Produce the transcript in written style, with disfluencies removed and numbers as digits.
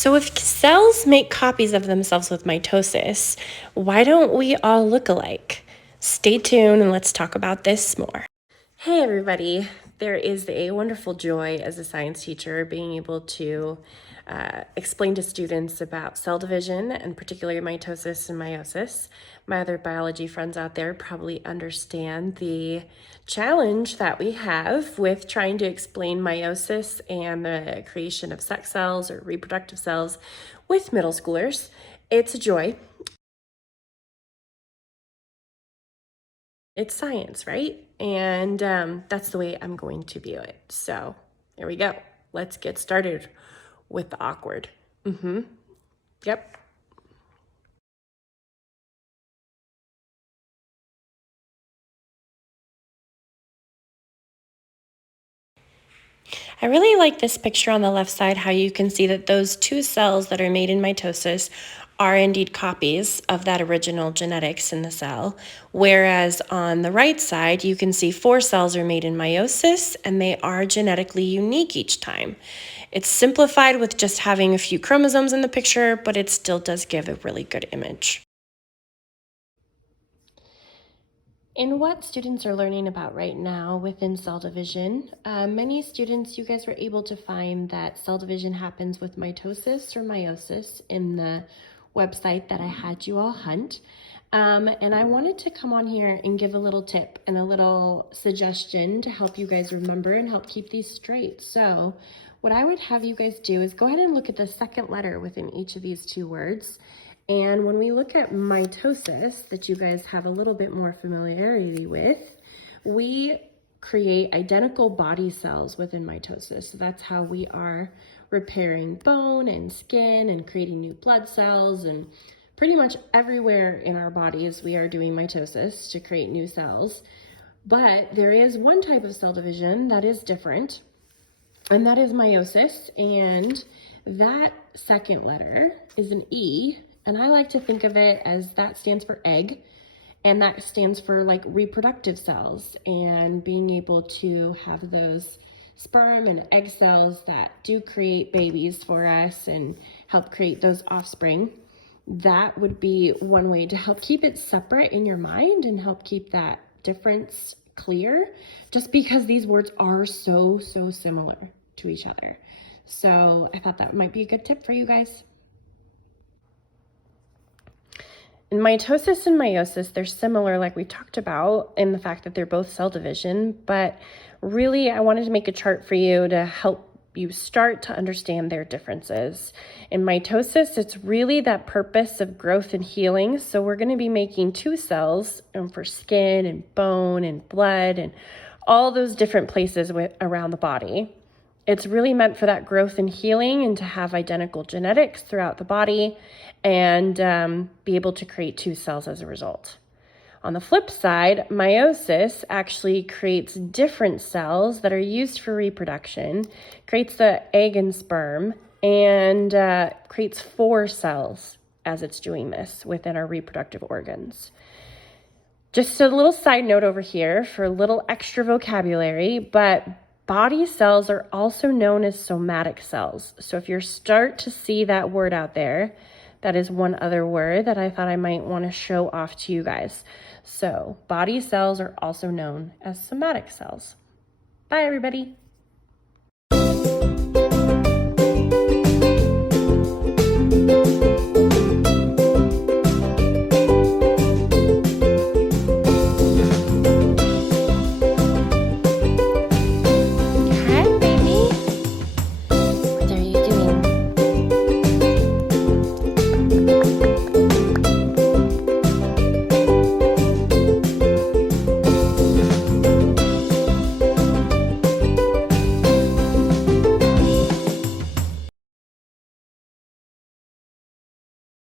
So if cells make copies of themselves with mitosis, why don't we all look alike? Stay tuned and let's talk about this more. Hey everybody, there is a wonderful joy as a science teacher being able to explain to students about cell division and particularly mitosis and meiosis. My other biology friends out there probably understand the challenge that we have with trying to explain meiosis and the creation of sex cells or reproductive cells with middle schoolers. It's a joy. It's science, right? And that's the way I'm going to view it. So here we go. Let's get started with the awkward. Yep. I really like this picture on the left side, how you can see that those two cells that are made in mitosis are indeed copies of that original genetics in the cell. Whereas on the right side, you can see 4 cells are made in meiosis and they are genetically unique each time. It's simplified with just having a few chromosomes in the picture, but it still does give a really good image. In what students are learning about right now within cell division, many students, you guys were able to find that cell division happens with mitosis or meiosis in the website that I had you all hunt. And I wanted to come on here and give a little tip and a little suggestion to help you guys remember and help keep these straight. So what I would have you guys do is go ahead and look at the second letter within each of these two words. And when we look at mitosis, that you guys have a little bit more familiarity with, we create identical body cells within mitosis. So that's how we are repairing bone and skin and creating new blood cells, and pretty much everywhere in our bodies we are doing mitosis to create new cells. But there is one type of cell division that is different, and that is meiosis, and that second letter is an E, and I like to think of it as that stands for egg, and that stands for like reproductive cells and being able to have those sperm and egg cells that do create babies for us and help create those offspring. That would be one way to help keep it separate in your mind and help keep that difference clear, just because these words are so similar to each other. So I thought that might be a good tip for you guys. In mitosis and meiosis, they're similar, like we talked about, in the fact that they're both cell division, but really I wanted to make a chart for you to help you start to understand their differences. In mitosis, it's really that purpose of growth and healing. So we're going to be making 2 cells for skin and bone and blood and all those different places around the body. It's really meant for that growth and healing and to have identical genetics throughout the body and be able to create 2 cells as a result. On the flip side, meiosis actually creates different cells that are used for reproduction, creates the egg and sperm, and creates 4 cells as it's doing this within our reproductive organs. Just a little side note over here for a little extra vocabulary, but body cells are also known as somatic cells. So if you start to see that word out there, that is one other word that I thought I might want to show off to you guys. So body cells are also known as somatic cells. Bye, everybody.